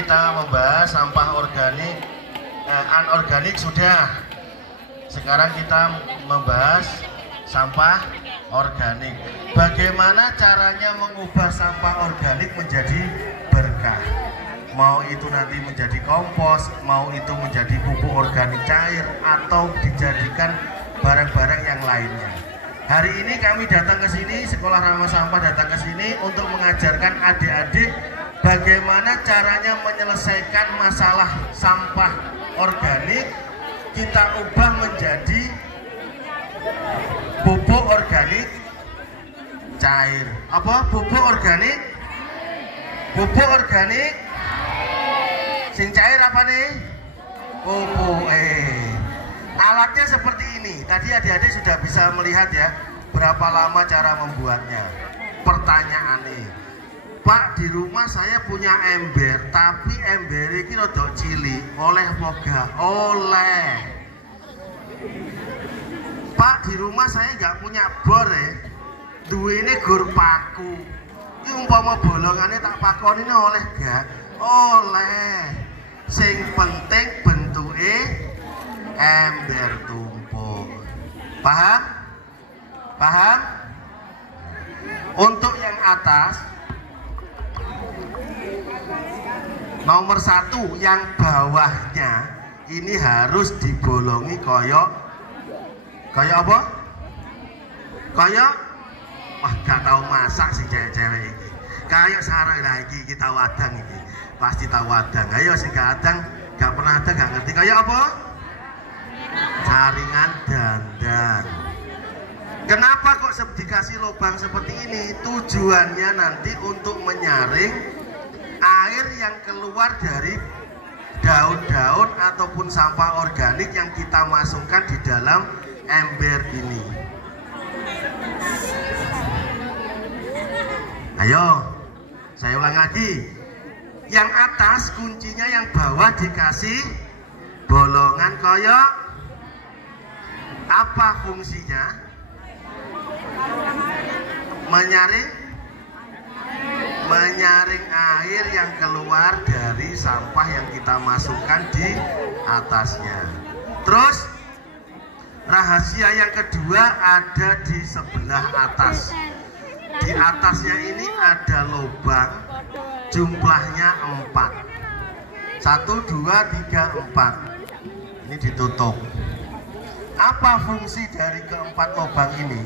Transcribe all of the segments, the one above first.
Kita membahas sampah organik, anorganik sudah. Sekarang kita membahas sampah organik. Bagaimana caranya mengubah sampah organik menjadi berkah? Mau itu nanti menjadi kompos, mau itu menjadi pupuk organik cair, atau dijadikan barang-barang yang lainnya. Hari ini kami datang ke sini, Sekolah Ramah Sampah datang ke sini untuk mengajarkan adik-adik bagaimana caranya menyelesaikan masalah sampah organik kita ubah menjadi pupuk organik cair. Apa? Pupuk organik? Pupuk organik sing cair apa nih? Pupuk. Alatnya seperti ini. Tadi adik-adik sudah bisa melihat ya berapa lama cara membuatnya. Pertanyaan nih, Pak, di rumah saya punya ember, tapi ember ini rodok cilik, oleh moga? Oleh. Pak, di rumah saya nggak punya bor duwene gur paku. Ini umpama bolongannya tak pakon ini oleh gak? Oleh. Sing penting bentuke ember tumpuk. Paham? Paham? Untuk yang atas, nomor 1 yang bawahnya ini harus dibolongi koyok apa? Koyok? Wah, gak tahu masak sih cewek-cewek ini. Kayak sarang lagi kita wadang ini. Pasti tahu wadang. Ayo sih gak adang, gak pernah ada, gak ngerti kayak apa? Jaringan dandan. Kenapa kok dikasih lubang seperti ini? Tujuannya nanti untuk menyaring air yang keluar dari daun-daun ataupun sampah organik yang kita masukkan di dalam ember ini. Ayo, saya ulang lagi. Yang atas kuncinya, yang bawah dikasih bolongan koyok. Apa fungsinya? Menyaring air yang keluar dari sampah yang kita masukkan di atasnya. Terus rahasia yang kedua ada di sebelah atas. Di atasnya ini ada lubang, jumlahnya 4. 1, 2, 3, 4. Ini ditutup. Apa fungsi dari keempat lubang ini?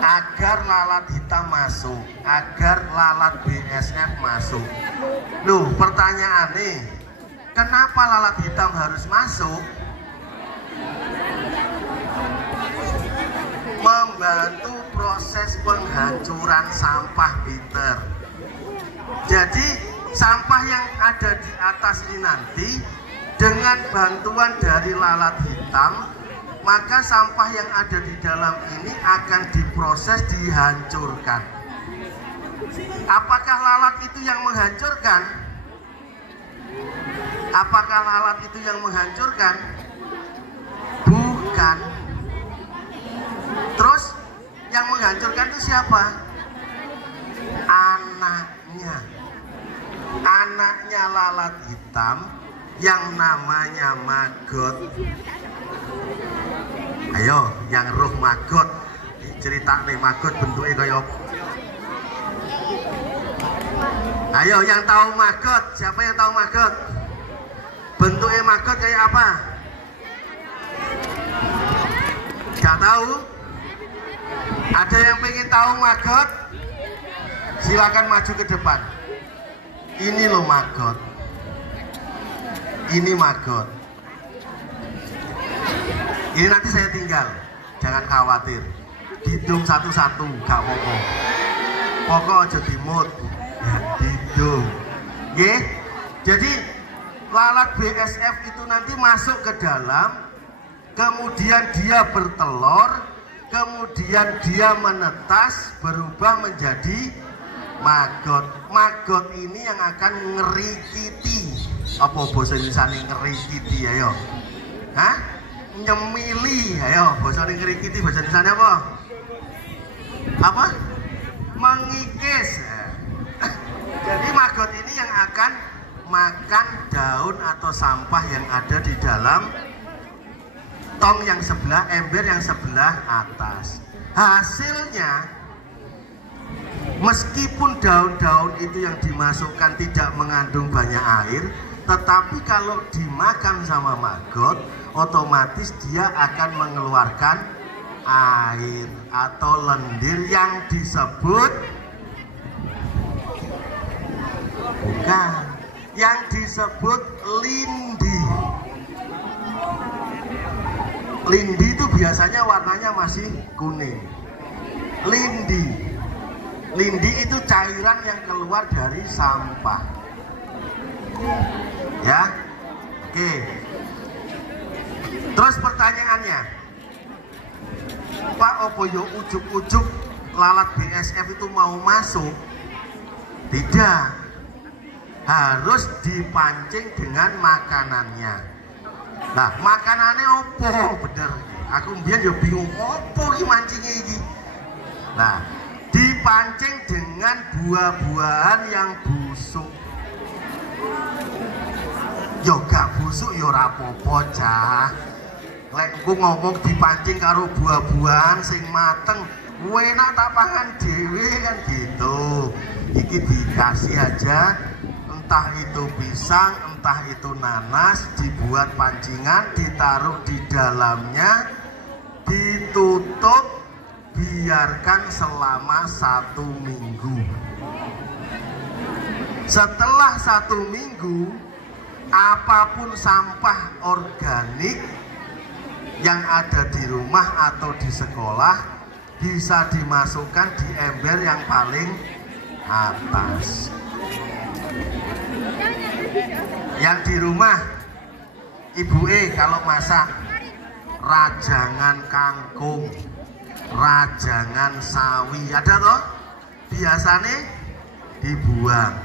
Agar lalat hitam masuk, agar lalat BSF masuk. Loh, pertanyaan nih, kenapa lalat hitam harus masuk? Membantu proses penghancuran sampah bitter. Jadi sampah yang ada di atas ini nanti dengan bantuan dari lalat hitam, maka sampah yang ada di dalam ini akan diproses, dihancurkan. Apakah lalat itu yang menghancurkan? Apakah lalat itu yang menghancurkan? Bukan. Terus yang menghancurkan itu siapa? Anaknya. Anaknya lalat hitam yang namanya maggot. Ayo, yang roh maggot, cerita nih maggot bentuknya kayak apa? Ayo, yang tahu maggot, siapa yang tahu maggot? Bentuknya maggot kayak apa? Gak tahu? Ada yang pengen tahu maggot? Silakan maju ke depan. Ini loh maggot. Ini maggot. Ini nanti saya tinggal, jangan khawatir. Didung satu-satu, gak apa-apa. Pokok aja dimut, ya didung. Oke? Jadi lalat BSF itu nanti masuk ke dalam, kemudian dia bertelur, kemudian dia menetas, berubah menjadi maggot. Maggot ini yang akan ngerikiti. Apa bahasa Indonesia ngerikiti? Ayo. Hah? Nyemili. Ayo, bahasa ngerikiti bahasa Indonesia apa? Apa? Mengikis. Jadi maggot ini yang akan makan daun atau sampah yang ada di dalam tong yang sebelah, ember yang sebelah atas. Hasilnya, meskipun daun-daun itu yang dimasukkan tidak mengandung banyak air, tetapi kalau dimakan sama maggot, otomatis dia akan mengeluarkan air atau lendir yang disebut lindi. Lindi itu biasanya warnanya masih kuning. Lindi itu cairan yang keluar dari sampah. Ya, oke. Terus pertanyaannya, Pak, opo yo ujuk-ujuk lalat BSF itu mau masuk? Tidak, harus dipancing dengan makanannya. Nah, makanannya opo? Bener, aku mbiyen yo bingung opo ki mancingnya iki. Nah, dipancing dengan buah-buahan yang busuk. Yo gak busuk yo ora apa-apa, Cah. Lek aku ngomong dipancing karo buah-buahan sing mateng, enak tak pangan dhewe kan gitu. Iki dikasih aja, entah itu pisang, entah itu nanas, dibuat pancingan, ditaruh di dalamnya, ditutup, biarkan selama 1 minggu. Setelah 1 minggu, apapun sampah organik yang ada di rumah atau di sekolah bisa dimasukkan di ember yang paling atas. Yang di rumah, ibu kalau masak rajangan kangkung, rajangan sawi, ada toh? Biasanya dibuang.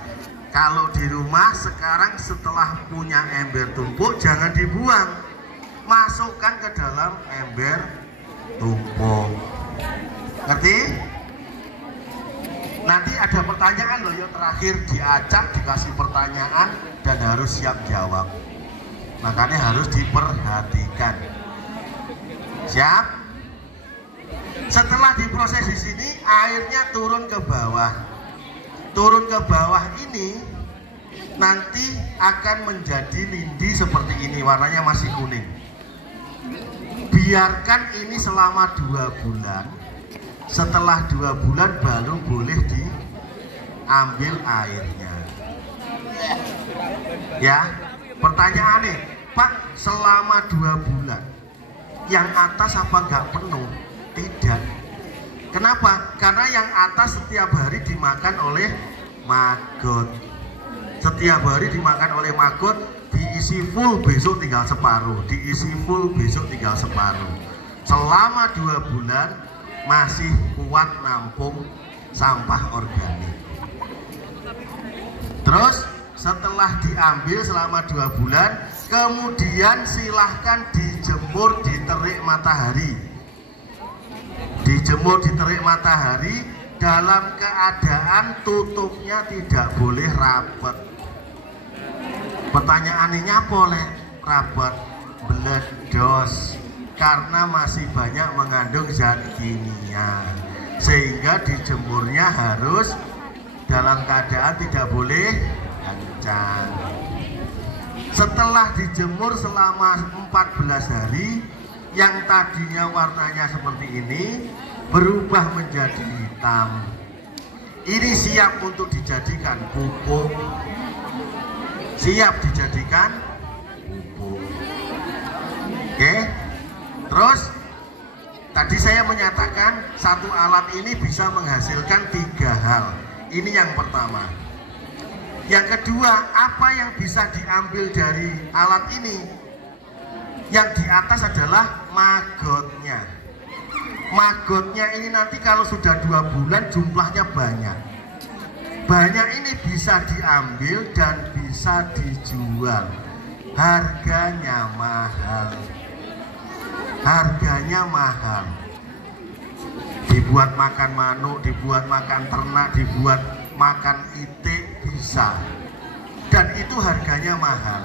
Kalau di rumah sekarang setelah punya ember tumpuk, jangan dibuang, masukkan ke dalam ember tumpuk. Ngerti? Nanti ada pertanyaan loh, yang terakhir diacak, dikasih pertanyaan dan harus siap jawab. Makanya harus diperhatikan. Siap? Setelah diproses di sini, airnya turun ke bawah. Turun ke bawah ini nanti akan menjadi lindi seperti ini, warnanya masih kuning. Biarkan ini selama 2 bulan. Setelah 2 bulan baru boleh diambil airnya. Ya, pertanyaannya, Pak, selama 2 bulan yang atas apa nggak penuh? Tidak. Kenapa? Karena yang atas setiap hari dimakan oleh maggot. Setiap hari dimakan oleh maggot, diisi full, besok tinggal separuh, diisi full, besok tinggal separuh. Selama 2 bulan masih kuat nampung sampah organik. Terus setelah diambil selama 2 bulan, kemudian silahkan dijemur di terik matahari. Dijemur di terik matahari dalam keadaan tutupnya tidak boleh rapat. Pertanyaannya boleh rapat? Meledos, karena masih banyak mengandung zat kimia, sehingga dijemurnya harus dalam keadaan tidak boleh kencang. Setelah dijemur selama 14 hari, yang tadinya warnanya seperti ini berubah menjadi hitam. Ini siap untuk dijadikan pupuk. Siap dijadikan pupuk. Oke. Terus tadi saya menyatakan satu alat ini bisa menghasilkan 3 hal. Ini yang pertama. Yang kedua, apa yang bisa diambil dari alat ini? Yang di atas adalah maggotnya. Maggotnya ini nanti kalau sudah 2 bulan jumlahnya banyak. Banyak ini bisa diambil dan bisa dijual. Harganya mahal. Harganya mahal. Dibuat makan manuk, dibuat makan ternak, dibuat makan itik, bisa, dan itu harganya mahal.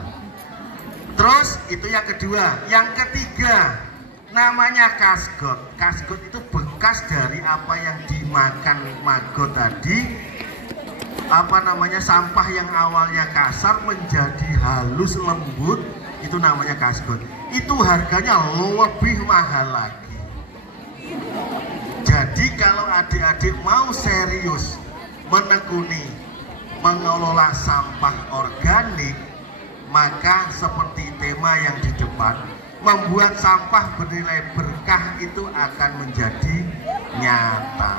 Terus itu yang kedua. Yang ketiga namanya kasgot. Kasgot itu bekas dari apa yang dimakan maggot tadi, apa namanya, sampah yang awalnya kasar menjadi halus lembut, itu namanya kasgot. Itu harganya lebih mahal lagi. Jadi kalau adik-adik mau serius menekuni mengelola sampah organik, maka seperti tema yang di depan, membuat sampah bernilai berkah itu akan menjadi nyata.